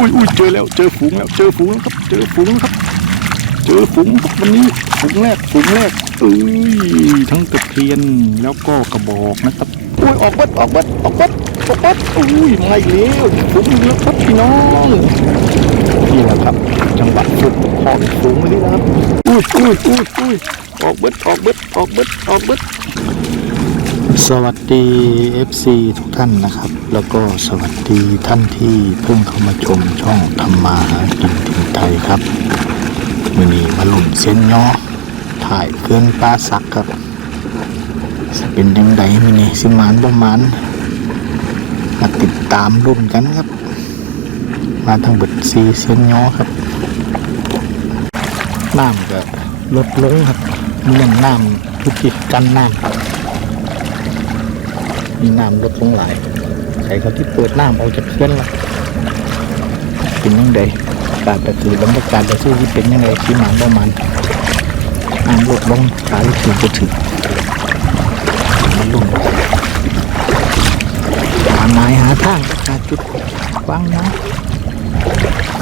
อุ้ยอุ้ยเจอแล้ว เจอฝูงแล้ว เจอฝูงแล้วครับ เจอฝูงแล้วครับ เจอฝูงครับวันนี้ฝูงแรกฝูงแรกเอ้ยทั้งตะเพียนแล้วก็กระบอกนะครับอุ้ยออกบัดออกบัดออกบัดออกบัดอุ้ยมาอีกแล้วฝูงแล้วครับพี่น้องนี่แหละครับ จังหวะฝึกพอฝูงไปเลยนะครับอุ้ยอุ้ยอุ้ยอุ้ยออกบัดออกบัดออกบัดออกบัด สวัสดี FC ทุกท่านนะครับ แล้วก็สวัสดีท่านที่เพิ่งเข้ามาชมช่องธรรมาหากินถึงไทยครับมือนี้มาลุ่นเส้นย้อถ่ายเกินปลาสักครับเป็นยังไงมือนี้สิมานบ่มานมาติดตามรุ่นกันครับ มาทางบดซีเส้นย้อครับน้ำก็ลดลงครับเนื่องน้ำทุกทีกันน้ำ มีน้ำลดลงหลายใครเขาที่เปิดน้ำออกจากเคลื่อนละเป็นยังไงการแต่ถือบรรยากาศแต่สู้ที่เป็นยังไงที่มันประมาณน้ำลดลงขายถึงจะถึงมันลุ่มหาไม้หาทางหาจุดวางน้ำ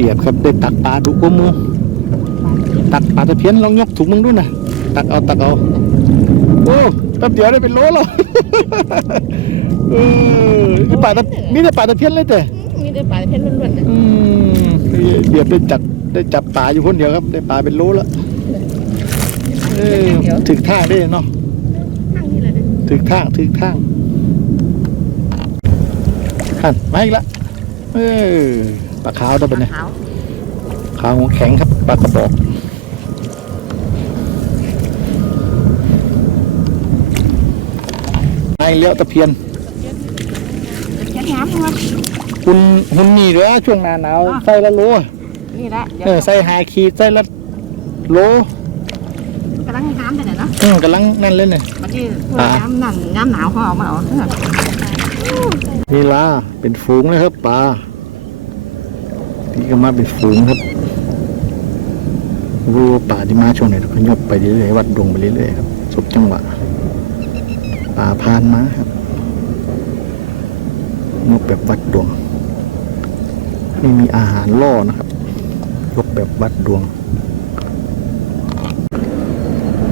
เสียนเบียดครับได้ตักปลาดุกว่าหมูตักปลาตะเพียนลองยกถุงมึงด้วยนะตักเอาตักเอาโอ้แป๊บเดียวได้เป็นโลแล้วเออมีปลาตะมีแต่ปลาตะเพียนเลยแต่มีแต่ปลาเพชรล้วนๆนะอืมเบียดได้จับได้จับปลาอยู่คนเดียวครับ ได้ปลาเป็นโลแล้วเออถึกท่าได้เนาะข้างนี้เลยนะถึกทางถึกทางหันมาอีกละเออ ปลาขาวตัวเป็นไงขาวขาวหัวแข็งครับปลากระบอกไอเลี้ยวตะเพียนแค่น้ำครับคุณหุ่นนี่เหรือช่วงหน้าหนาวใส่ละโลนี่แหละเออใส่หาขีดใส่ละโลกำลังน้ำไปไหนเนาะอืมกำลังนั่นเลยเนี่ยบางทีน้ำนั่นน้ำหนาวเขาเอามาเอานี่ล่ะเป็นฝูงเลยครับปลาี่ก็มาเป็นฝูงครับรู้ว่าป่าที่มาช่วงไหนเราก็ยกไปเรื่อยๆวัดดวงไปเรื่อยๆครับสุดจังหวะป่าพานมาครับยกแบบวัดดวงไม่มีอาหารล่อนะครับ ยกแบบวัดดวง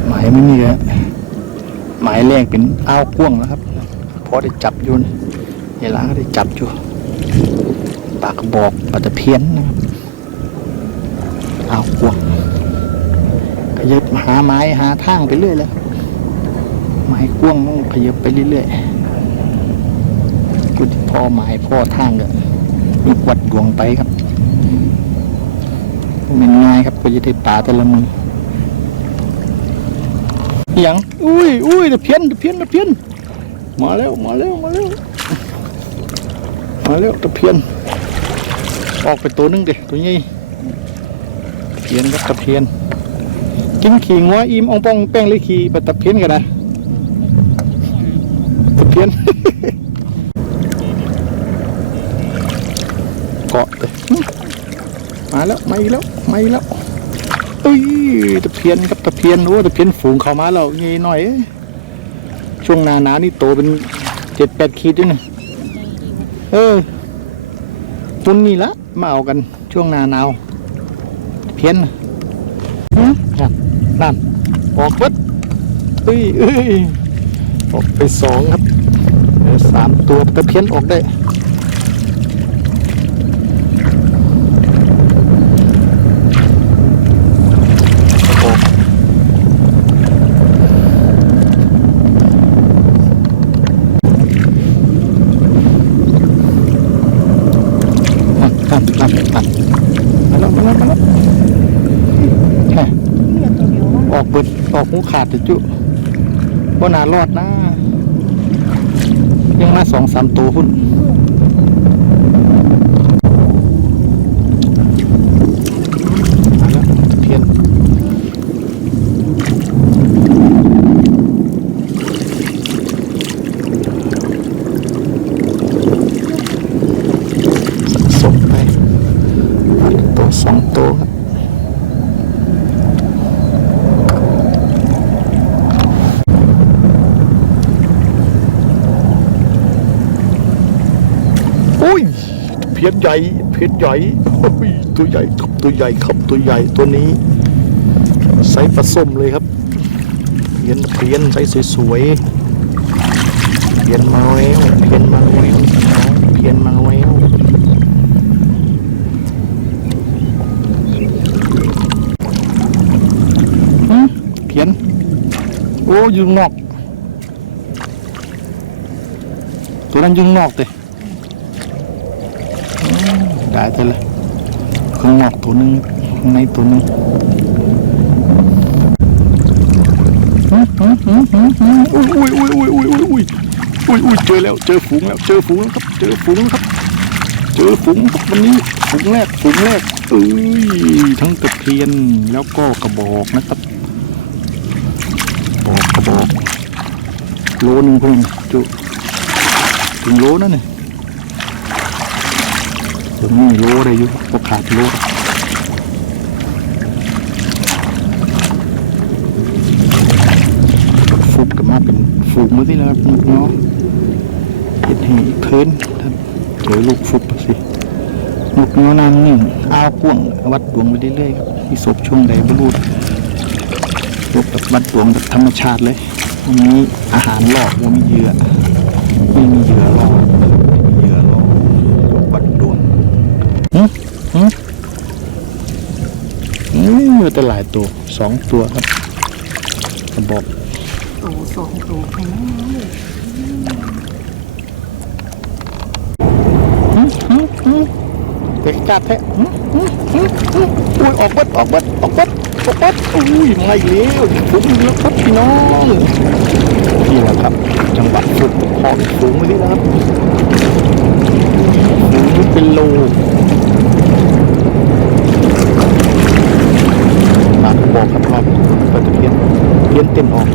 หมายไม่มีแล้วหมายแรกเป็นอ้าวกว้างแล้วครับพอได้จับอยู่นะเวลาก็ได้จับอยู่ กกระบอกปลาตะเพียนนะครับอ้ากว้างขยับหาไม้หาทางไปเรื่อยแล้วไม้กว้างมันขยับไปเรื่อยๆกุดพ่อไม้พ่อทางก็มีวัดดวงไปครับมันง่ายครับก็จะได้ปลาแต่ละมืออย่างอุ้ยอุ้ยตะเพียนตะเพียนตะเพียนมาแล้วมาแล้วมาแล้วมาแล้วตะเพียน ออกไปตัวหนึงเด็ตัวใหญ่เพียนครับตะเพียน กินขี่งัวอิ่มองปองแป้งเลยขี่ไปตะเพียนกันนะตะเพียนเกาะเลยมาแล้วมาอีกแล้วมาอีกแล้วเอ้ยตะเพียนครับตะเพียนโอ้ตะเพียนฝูงเข้ามาแล้วใหญ่หน่อยช่วงหนาหนานี่โตเป็นเจ็ดแปดขีดด้วยนะเออคุณนี่ละ มาเอากันช่วงหนาหนาว เพี้ยนน่ะฮะนั่นนั่นออกเบิดเอ้ยเอ้ยออกไปสองครับเออสามตัวแต่เพี้ยนออกได้ออก นั่นนั่นนั่นนั่นมาแล้วมาแล้วมาแล้วแหม่ นี่ตัวเดียวว่า ออกเบิดออกหู ขาดจะจุบ่น่ารอดนะ ยังมาสองสามตัวพุ่นมาแล้วเพียนสะสมไปตัวสองตัวครับ ยนใหญ่ เพียนใหญ่ตัวใหญ่ครับตัวใหญ่ครับตัวใหญ่ตัวนี้ไซส์ปลาส้มเลยครับเพียนเพียนไซส์สวยๆเพียนมาแล้วเพียนมาแล้วน้องเพียนมาแล้วเพียนโอ้อยุงนอก ตัวนั้นอยุงนอกเตะ ได้แต่ละข้างนอกตัวหนึงข้างในตัวหนึงอื้อหือหือหือหืออุ้ยอุ้ยอุ้ยอุ้ยอุ้ยอุ้ยอุ้ยอุ้ยเจอแล้วเจอฝูงแล้วเจอฝูงแล้วครับเจอฝูงแล้วครับ เจอฝูงครับวันนี้ฝูงแรกฝูงแรกเอ้ยทั้งตะเพียนแล้วก็กระบอกนะครับบอกกระบอกโลนึงพุ่งจุถึงโลนั่นเนี่ย ผมมีโลได้อยู่พวกขาดโลฟุกกับมาเป็นฟูกมาที่แล้วนกเนาะเห็ดให้เคินท่านเจอลูกฟุกสินกเนาะน้ำนิ่งอ้าวกวงวัดดวงไปเรื่อยๆครับมีศพช่วงใดบรูดศพแบบวัดดวงแบบธรรมชาติเลยวันนี้อาหารหลอกว่ามีเยื่อไม่มีเหยื่อหลอกไม่มีเหยื่อหลอกวัดดวง อืมอืมอืมมือแต่หลายตัวสองตัวครับกระบอกโตสองโตแข็งเลยอืมอืมอืมเด็กกาดแท้อืมอืมอืมอืมอุ้ยออกบัดออกบัดออกบัดออกบัดอุ้ยมาอีกแล้วผมอีกแล้วครับพี่น้องนี่แหละครับ จังหวะฝึกพอสูงไปนี่นะครับสูงเป็นโลปากกระ บอกครับรอบปตะเพียนเพียนเต็มออก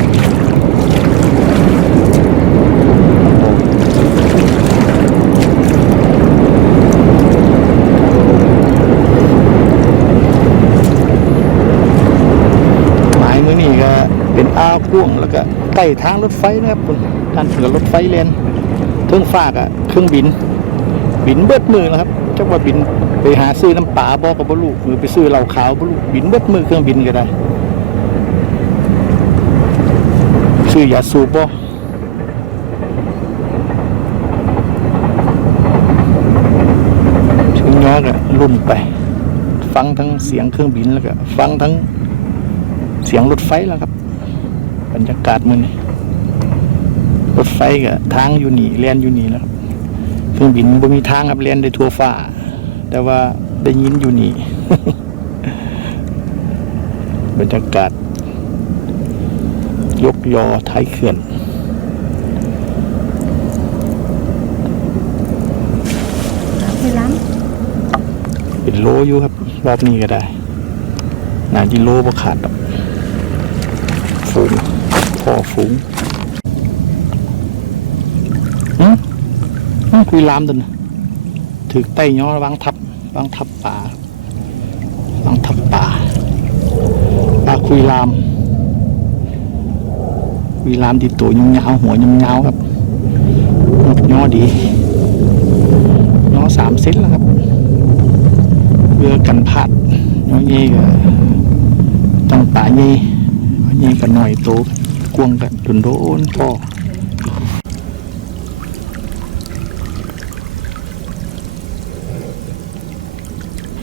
หมายมือนี่ก็เป็นอ้าวพ่วงแล้วก็ใต้ทางรถไฟนะครับคุณท่านถึงรถไฟเลนเครื่องฟากอะเครื่องบิน บินเบิดมือนะครับ จักว่าบินไปหาซื้อน้ำปลาบอกกับบลูกหรือไปซื้อเหล้าขาวบลูกบินเบิดมือเครื่องบินก็ได้ซื้อยาสูบบ่ถึงย้อนก็ลุ่มไป ฟังทั้งเสียงเครื่องบินแล้วก็ฟังทั้งเสียงรถไฟแล้วครับ บรรยากาศมือนี่รถไฟก็ทางอยู่นี่เลียนอยู่นี่แล้วครับ เครื่องบินบ่มีทางครับเลียนได้ทั่วฟ้า แต่ว่าได้ยินอยู่นี่ บรรยากาศ ยกยอท้ายเขื่อนเป็นโลอยู่ครับ รอบนี้ก็ได้น่าจะโลบ่ขาดดอกฝูงพ่อฝูงหืมหืม คุยลามตันนะถือไต้ย้อวางทับวางทับป่าวางทับป่าปลาคุยลามคุยลามที่ตัวยยาวๆหัวยาวๆครับย้อดีย้อสามเซนแล้วครับเพื่อกันพลาดน้อยเย่ก็ต้องป่าเย่น้ยเย่ก็หน่อยโตกวงกันจนโดนพ่อ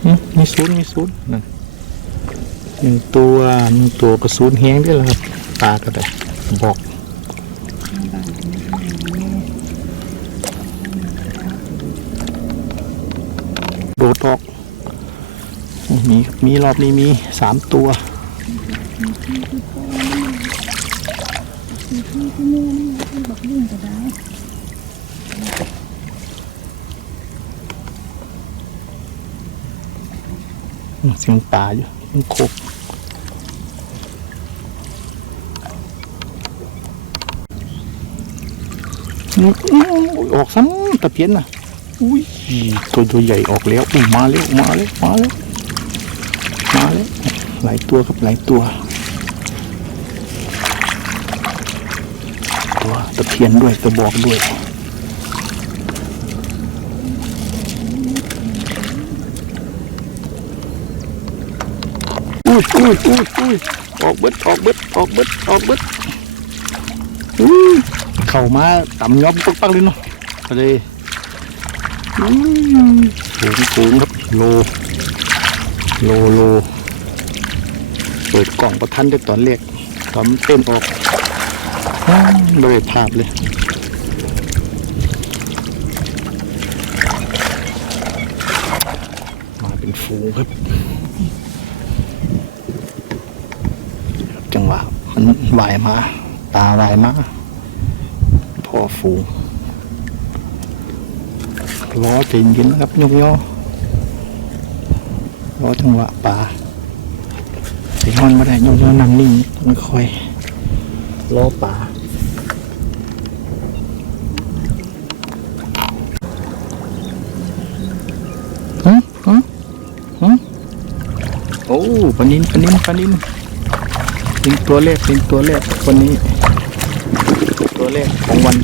หึ มีศูนย์มีศูนย์นั่นหนึ่งตัวหนึ่งตัวกระสุนแห้งด้วยล้วครับปลาก็ได้บอกโดดออกมีมีรอบนี้มีสามตัวำบักยิ่งก็ได้ อืม เสียงป่าอยู่มันโคกอืมอืมอุ๊ยออกซ้ำตะเพียนน่ะ อุ้ยตัวตัวใหญ่ออกแล้วอุ้ยมาแล้วมาแล้วมาแล้วมาแล้วหลายตัวครับหลายตัว ตัวตะเพียนด้วยกระบอกด้วย ยอุ้ยอุ้ยอุ้ยออกเบิดออกเบิดออกเบิดออกเบิดอุ้เข้ามาต่ำยอบปักปักเลยเนาะก็เลยอุ้สูงสูงครับโลโลโลเปิดกล่องประทันได้ตอนแรกตอนเต้นออกอ้าวไม่ได้ภาพเลยมาเป็นฝูครับ จังหวะมัน วายมา ตาวายมาพ่อฝูงล้อตีนยินนะครับยกย่อล้อจังหวะปลาสียงมันไม่ได้ยกย่อนำนิ่งต้องค่อยล้อปลาฮึฮึฮึโอ้ปนินปนินปนิน เป็นตัวเลขเป็นตัวเลขวันนี้ ตัวเลขของวัน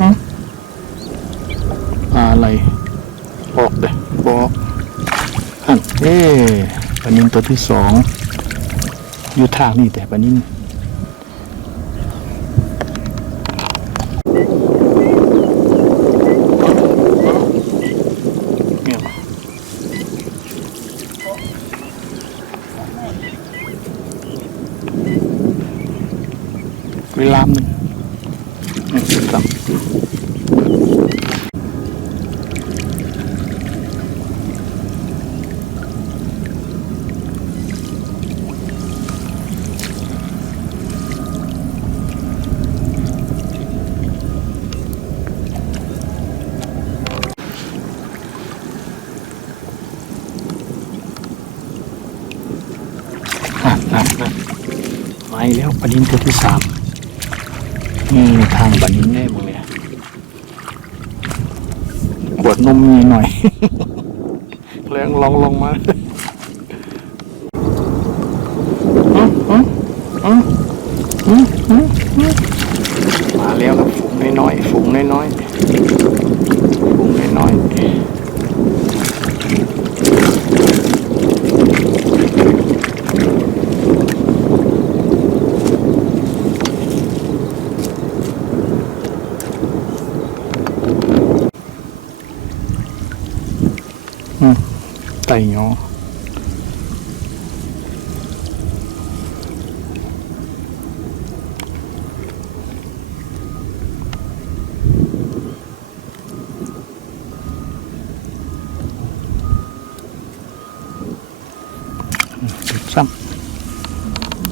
ฮะอะไรบอกเลยบอกอันเอ๊ปานินตัวที่สองอยู่ทางนี่แต่ปานินเนี่ย เวลาหนึ่งหนึ่งสิบสามอะนั่นนั่น มาอีกแล้วประเด็นตัวที่สามนี่ทางบันนี้แน่มึงเนี่ยขวดนมมีหน่อย แรงลองลงมาอื้ออื้ออื้ออื้ออื้ออื้อมาแล้วครับฝูงน้อยๆฝูงน้อยๆฝูงน้อยๆอืม ไต่